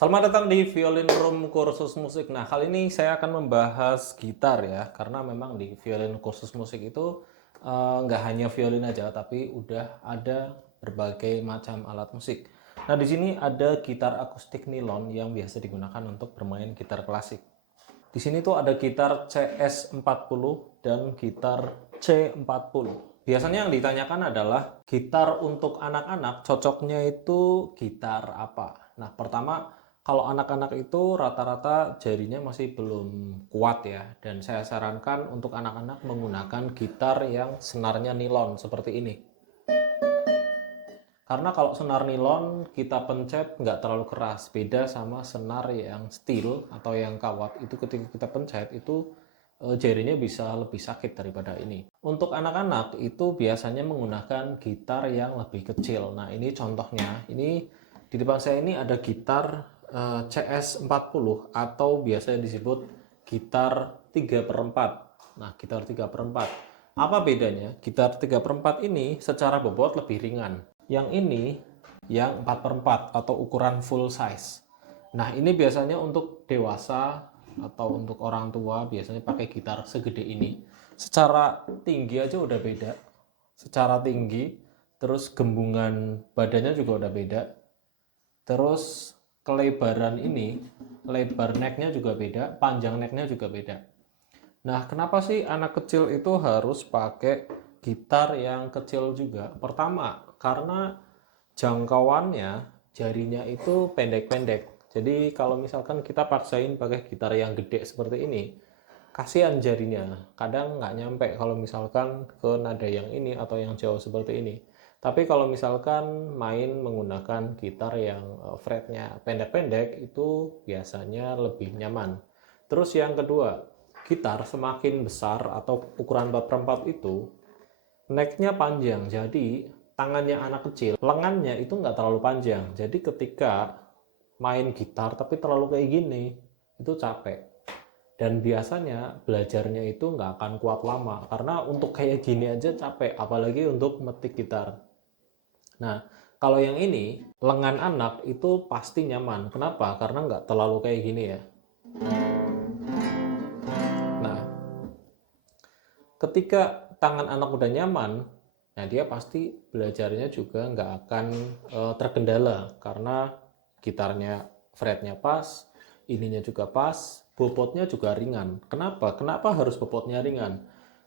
Selamat datang di Violin Room Kursus Musik. Nah, kali ini saya akan membahas gitar ya, karena memang di Violin Kursus Musik itu nggak hanya violin aja, tapi udah ada berbagai macam alat musik. Nah, di sini ada gitar akustik nilon yang biasa digunakan untuk bermain gitar klasik. Di sini tuh ada gitar CS40 dan gitar C40. Biasanya yang ditanyakan adalah gitar untuk anak-anak cocoknya itu gitar apa? Nah, pertama kalau anak-anak itu rata-rata jarinya masih belum kuat ya, dan saya sarankan untuk anak-anak menggunakan gitar yang senarnya nilon seperti ini. Karena kalau senar nilon kita pencet nggak terlalu keras, beda sama senar yang steel atau yang kawat, itu ketika kita pencet itu jarinya bisa lebih sakit daripada ini. Untuk anak-anak itu biasanya menggunakan gitar yang lebih kecil. Nah, ini contohnya. Ini di depan saya ini ada gitar CS40 atau biasanya disebut gitar 3/4. Nah, gitar 3/4. Apa bedanya? Gitar 3/4 ini secara bobot lebih ringan. Yang ini yang 4/4 atau ukuran full size. Nah, ini biasanya untuk dewasa atau untuk orang tua biasanya pakai gitar segede ini. Secara tinggi aja udah beda. Secara tinggi, terus gembungan badannya juga udah beda. Terus kelebaran ini, lebar necknya juga beda, panjang necknya juga beda. Nah, kenapa sih anak kecil itu harus pakai gitar yang kecil juga? Pertama, karena jangkauannya jarinya itu pendek-pendek. Jadi kalau misalkan kita paksain pakai gitar yang gede seperti ini, kasihan jarinya. Kadang nggak nyampe kalau misalkan ke nada yang ini atau yang jauh seperti ini. Tapi kalau misalkan main menggunakan gitar yang fretnya pendek-pendek, itu biasanya lebih nyaman. Terus yang kedua, gitar semakin besar atau ukuran 4/4 itu necknya panjang, jadi tangannya anak kecil lengannya itu nggak terlalu panjang, jadi ketika main gitar tapi terlalu kayak gini itu capek, dan biasanya belajarnya itu nggak akan kuat lama karena untuk kayak gini aja capek, apalagi untuk metik gitar. Nah, kalau yang ini lengan anak itu pasti nyaman. Kenapa? Karena nggak terlalu kayak gini ya. Nah, ketika tangan anak udah nyaman, nah dia pasti belajarnya juga nggak akan terkendala karena gitarnya fretnya pas, ininya juga pas, bobotnya juga ringan. Kenapa? Kenapa harus bobotnya ringan?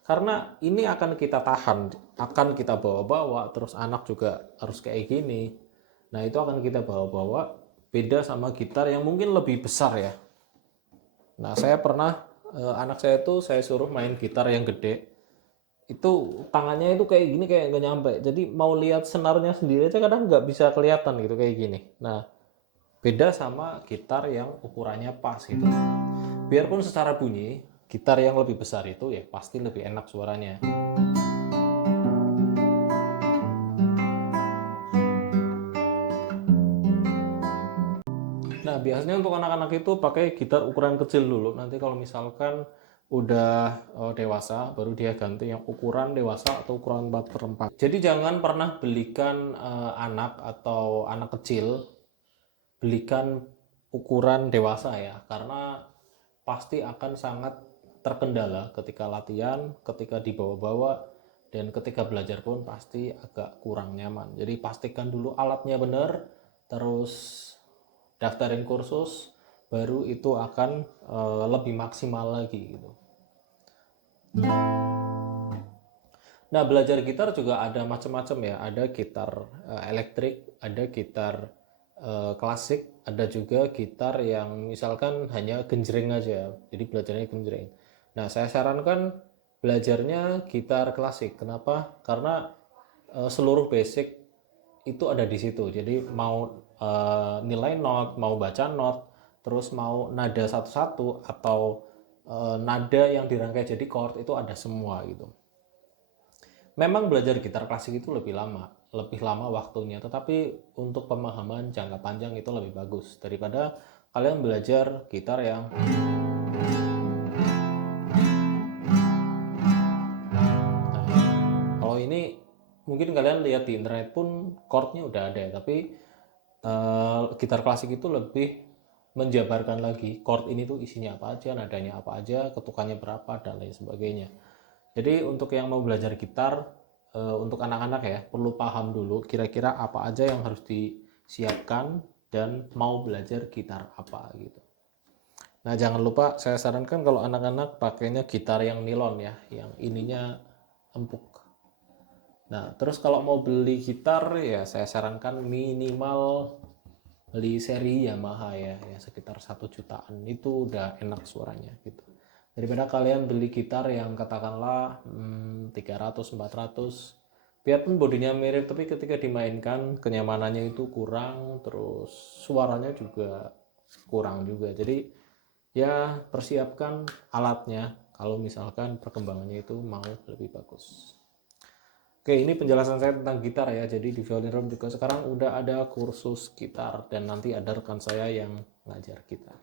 Karena ini akan kita tahan, akan kita bawa-bawa, terus anak juga harus kayak gini. Nah, itu akan kita bawa-bawa, beda sama gitar yang mungkin lebih besar ya. Nah, saya pernah anak saya tuh saya suruh main gitar yang gede, itu tangannya itu kayak gini, kayak nggak nyampe, jadi mau lihat senarnya sendiri aja kadang nggak bisa kelihatan gitu kayak gini. Nah, beda sama gitar yang ukurannya pas gitu. Biarpun secara bunyi gitar yang lebih besar itu ya pasti lebih enak suaranya. Nah, biasanya untuk anak-anak itu pakai gitar ukuran kecil dulu. Nanti kalau misalkan udah dewasa, baru dia ganti yang ukuran dewasa atau ukuran 4/4. Jadi jangan pernah belikan anak atau anak kecil, belikan ukuran dewasa ya, karena pasti akan sangat terkendala ketika latihan, ketika dibawa-bawa, dan ketika belajar pun pasti agak kurang nyaman. Jadi pastikan dulu alatnya benar, terus daftarin kursus, baru itu akan lebih maksimal lagi gitu. Nah, belajar gitar juga ada macam-macam ya. Ada gitar elektrik, ada gitar klasik, ada juga gitar yang misalkan hanya genjreng aja. Jadi belajarnya genjreng. Nah, saya sarankan belajarnya gitar klasik. Kenapa? Karena seluruh basic itu ada di situ. Jadi mau nilai not, mau baca not, terus mau nada satu-satu atau nada yang dirangkai jadi chord itu ada semua gitu. Memang belajar gitar klasik itu lebih lama waktunya, tetapi untuk pemahaman jangka panjang itu lebih bagus daripada kalian belajar gitar yang kalau ini mungkin kalian lihat di internet pun chordnya udah ada, tapi gitar klasik itu lebih menjabarkan lagi chord ini tuh isinya apa aja, nadanya apa aja, ketukannya berapa, dan lain sebagainya. Jadi untuk yang mau belajar gitar, untuk anak-anak ya, perlu paham dulu kira-kira apa aja yang harus disiapkan dan mau belajar gitar apa gitu. Nah, jangan lupa saya sarankan kalau anak-anak pakainya gitar yang nilon ya, yang ininya empuk. Nah, terus kalau mau beli gitar ya saya sarankan minimal beli seri Yamaha ya, ya sekitar 1 jutaan itu udah enak suaranya gitu. Daripada kalian beli gitar yang katakanlah 300 400, biarpun bodinya mirip tapi ketika dimainkan kenyamanannya itu kurang, terus suaranya juga kurang juga. Jadi ya persiapkan alatnya kalau misalkan perkembangannya itu mau lebih bagus. Oke, ini penjelasan saya tentang gitar ya. Jadi di Violin Room juga sekarang udah ada kursus gitar dan nanti ada rekan saya yang ngajar gitar.